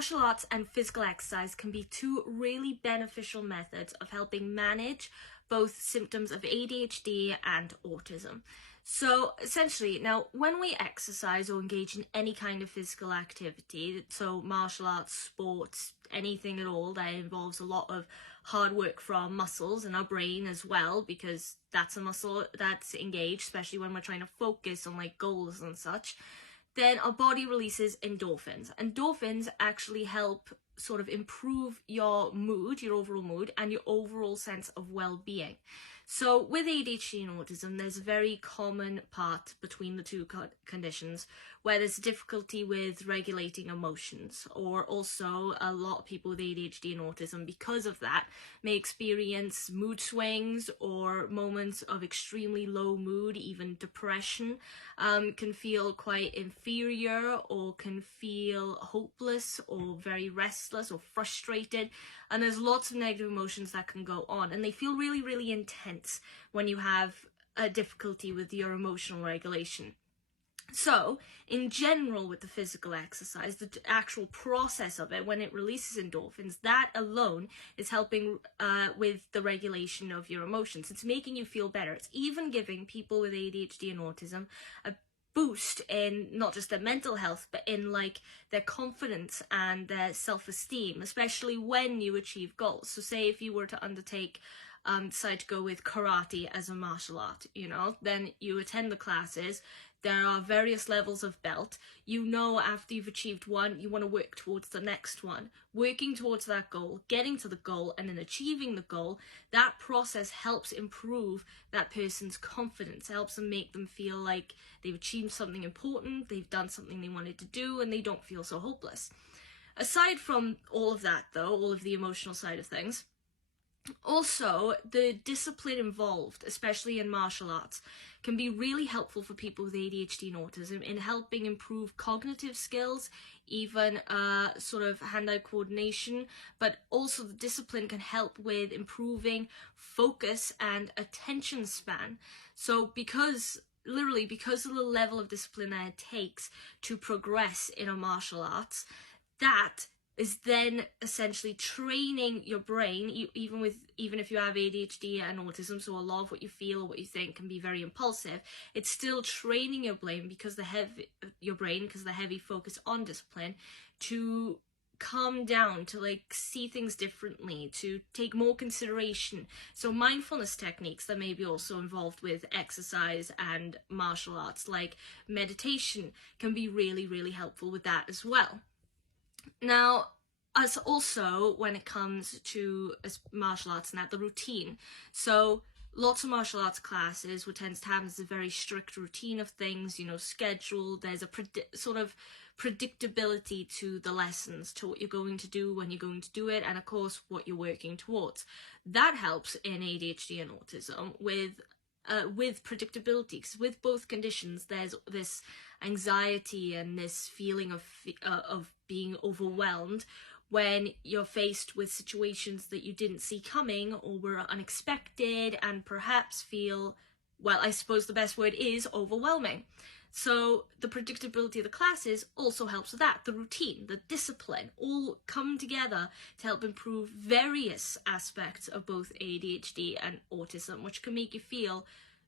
martial arts and physical exercise can be two really beneficial methods of helping manage both symptoms of ADHD and autism. So essentially, now when we exercise or engage in any kind of physical activity, so martial arts, sports, anything at all that involves a lot of hard work for our muscles and our brain as well, because that's a muscle that's engaged, especially when we're trying to focus on like goals and such, then our body releases endorphins. Endorphins actually help sort of improve your mood, your overall mood, and your overall sense of well-being. So with ADHD and autism, there's a very common part between the two conditions where there's difficulty with regulating emotions, or also a lot of people with ADHD and autism, because of that, may experience mood swings or moments of extremely low mood, even depression, can feel quite inferior or can feel hopeless or very restless or frustrated, and there's lots of negative emotions that can go on, and they feel really, really intense when you have a difficulty with your emotional regulation. So, in general, with the physical exercise, the actual process of it, when it releases endorphins, that alone is helping with the regulation of your emotions. It's making you feel better. It's even giving people with ADHD and autism a boost in not just their mental health, but in like their confidence and their self-esteem, especially when you achieve goals. So say if you were to decide to go with karate as a martial art, then you attend the classes. There are various levels of belt. After you've achieved one, you want to work towards the next one. Working towards that goal, getting to the goal, and then achieving the goal, that process helps improve that person's confidence. It helps them make them feel like they've achieved something important, they've done something they wanted to do, and they don't feel so hopeless. Aside from all of that, though, all of the emotional side of things, also, the discipline involved, especially in martial arts, can be really helpful for people with ADHD and autism in helping improve cognitive skills, even sort of hand-eye coordination, but also the discipline can help with improving focus and attention span. So because of the level of discipline that it takes to progress in a martial arts, that is then essentially training your brain, even if you have ADHD and autism, so a lot of what you feel or what you think can be very impulsive, it's still training your brain because the heavy focus on discipline, to calm down, to like see things differently, to take more consideration. So mindfulness techniques that may be also involved with exercise and martial arts, like meditation, can be really, really helpful with that as well. Now, as also when it comes to martial arts and the routine, so lots of martial arts classes would tend to have a very strict routine of things, scheduled. There's a sort of predictability to the lessons, to what you're going to do, when you're going to do it, and of course what you're working towards. That helps in ADHD and autism with predictability, because with both conditions there's this anxiety and this feeling of being overwhelmed when you're faced with situations that you didn't see coming or were unexpected, and perhaps feel, well, I suppose the best word is overwhelming. So the predictability of the classes also helps with that. The routine, the discipline, all come together to help improve various aspects of both ADHD and autism, which can make you feel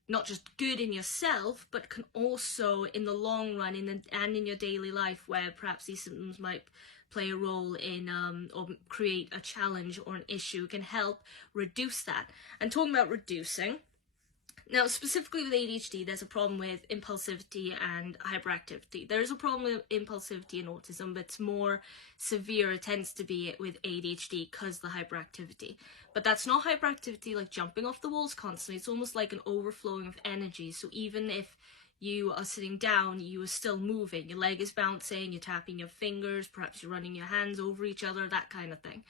not just good in yourself, but can also, in the long run, and in your daily life, where perhaps these symptoms might play a role in or create a challenge or an issue, can help reduce that. And talking about reducing, now specifically with ADHD, there's a problem with impulsivity and hyperactivity. There is a problem with impulsivity in autism, but it's more severe. It tends to be with ADHD because of the hyperactivity. But that's not hyperactivity like jumping off the walls constantly. It's almost like an overflowing of energy. So even if you are sitting down, you are still moving. Your leg is bouncing, you're tapping your fingers, perhaps you're running your hands over each other, that kind of thing.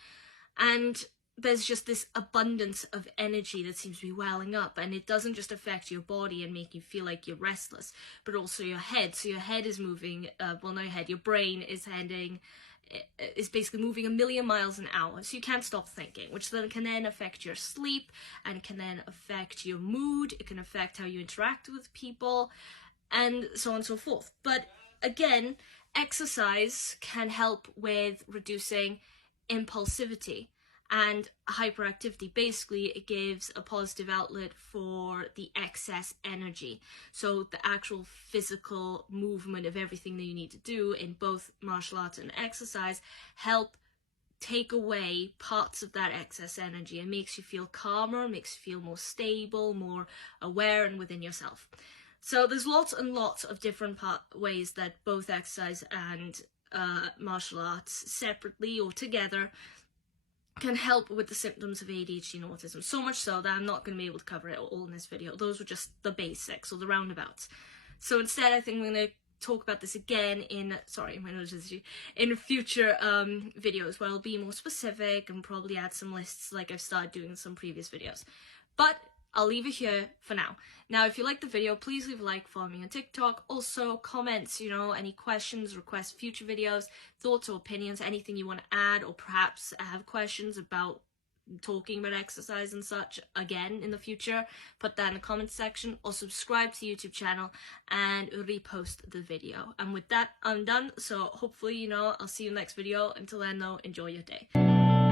And there's just this abundance of energy that seems to be welling up, and it doesn't just affect your body and make you feel like you're restless, but also your head. So your head is moving, your brain is basically moving 1,000,000 miles an hour, so you can't stop thinking, which then can affect your sleep, and can then affect your mood. It can affect how you interact with people, and so on and so forth. But again, exercise can help with reducing impulsivity and hyperactivity. Basically, it gives a positive outlet for the excess energy. So the actual physical movement of everything that you need to do in both martial arts and exercise help take away parts of that excess energy and makes you feel calmer, makes you feel more stable, more aware and within yourself. So there's lots and lots of different ways that both exercise and martial arts, separately or together, can help with the symptoms of ADHD and autism. So much so that I'm not going to be able to cover it all in this video. Those were just the basics or the roundabouts. So instead, I think I'm going to talk about this again in, in future videos where I'll be more specific and probably add some lists like I've started doing in some previous videos. But I'll leave it here for now. Now, if you liked the video, please leave a like, follow me on TikTok. Also, comments, any questions, request future videos, thoughts or opinions, anything you want to add, or perhaps have questions about talking about exercise and such again in the future, put that in the comments section, or subscribe to the YouTube channel and repost the video. And with that, I'm done. So hopefully, I'll see you in the next video. Until then, though, enjoy your day.